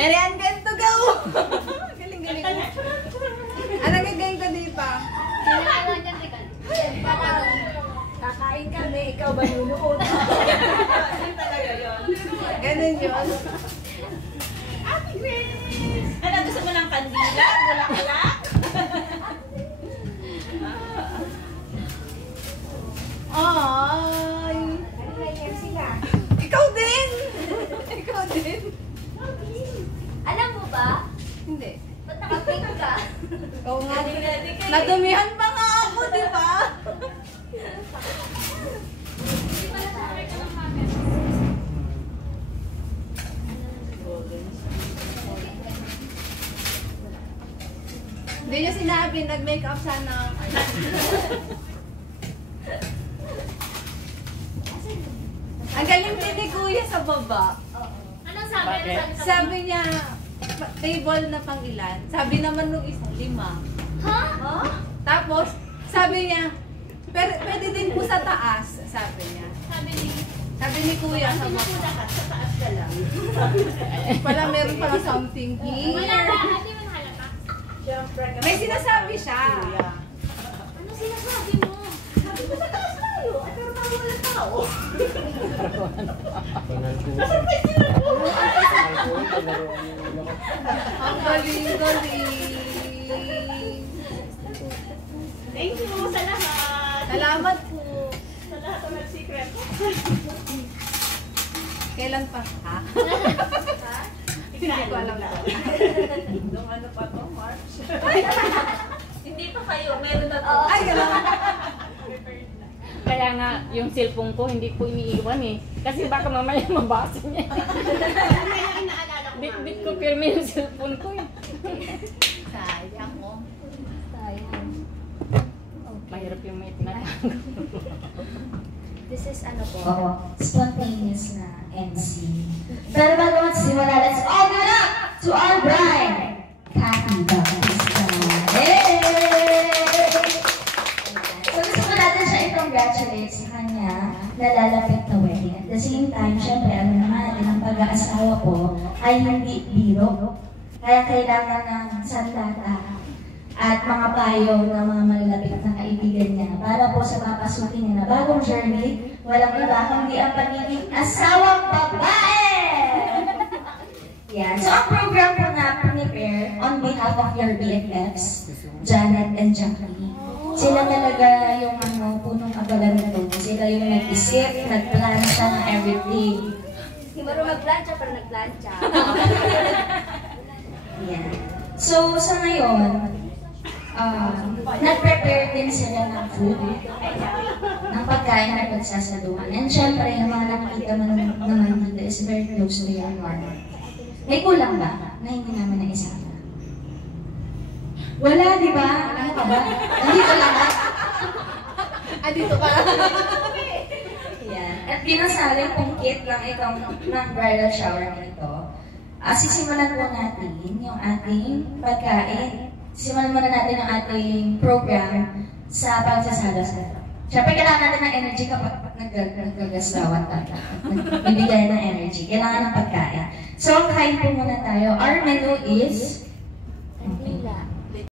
Marian, ganito go! Galing-galing ko. Anong gagawin ko dito? Kakain kami, ikaw ba nunood? Yan talaga yun. Ganun yun. Ate Grace! Ano, gusto mo ng kandila? Bulak-bulak? Ay! Ikaw din! Ikaw din! Alam mo ba? Hindi. Ba't naka-pink ka? Oo nga. Nadumihan pa nga ako, di ba? Hindi niya sinabi, nag-makeup sana. Ang galing din ni Kuya sa baba. Anong sabi? Sabi niya, table na pang ilan. Sabi naman nung isa, 5. Ha? Oh? Tapos, sabi niya, pwede din po sa taas, sabi niya. Sabi ni Kuya sa baba. Sa taas ka lang. Pala meron pala something here. Wala ba? Hindi mo nahalata. Siyempre, May sinasabi siya. Ano sinasabi mo? Sabi ko sa taas tayo. At pero parang wala tao. Ang galing-galing. Thank you sa lahat. Salamat po. Sa lahat ng nag-secret. Kailan pa? Ha? Hindi ko alam na. Nung ano pa to, March? Hindi pa kayo. Meron na to. Ay, gano'n. Kaya nga, yung cellphone ko, hindi ko iniiwan eh. Kasi baka mamaya mabasa niya. Kaya inaalala ko. Bit-bit ko pirmi yung cellphone ko eh. Sayang mo. Sayang. Mahirap yung may tinatago. This is ano po? Oo, spontaneous na MC. Pero bago magsimula, let's all give it up to our bride, Cathy Bautista. Hey! So gusto ko natin siya i-congratulate sa kanya na lalapit na wedding. At the same time, syempre, ano naman natin, ang pag-aasawa po ay hindi biro. Kaya kailangan ng sandata at mga payo ng mga malalapit na kaibigan niya para po sa papasukin niya na bagong journey, walang iba kundi ang pagiging asawang babae! Yan. So, ang program po na prepare on behalf of your BFFs, Janet and Jackie. Sila talaga yung punong abala nito. Sila yung nag-isip, nag-plancha ng everything. Hindi mo mag-plancha pero nag-plancha. Yan. So, sa ngayon, nag-prepare din sila ng food, ng pagkain na pagsasaluhan. And syempre, yung mga nakikita mo naman dito is very close to your heart. May kulang ba na hindi namin naisama? Wala, di ba? Ano ka ba? Nandito lahat? Dito ka lang. Yan. At pinasaling kung kit lang itong ng bridal shower na ito. Sisimulan po natin yung ating pagkain. Simulan muna natin ang ating program sa pagsasalo-salo. Siyempre, kailangan natin ng energy kapag nagagaslawan tayo. Bibigay ng energy. Kailangan ng pagkain. So, kain po muna tayo. Our menu is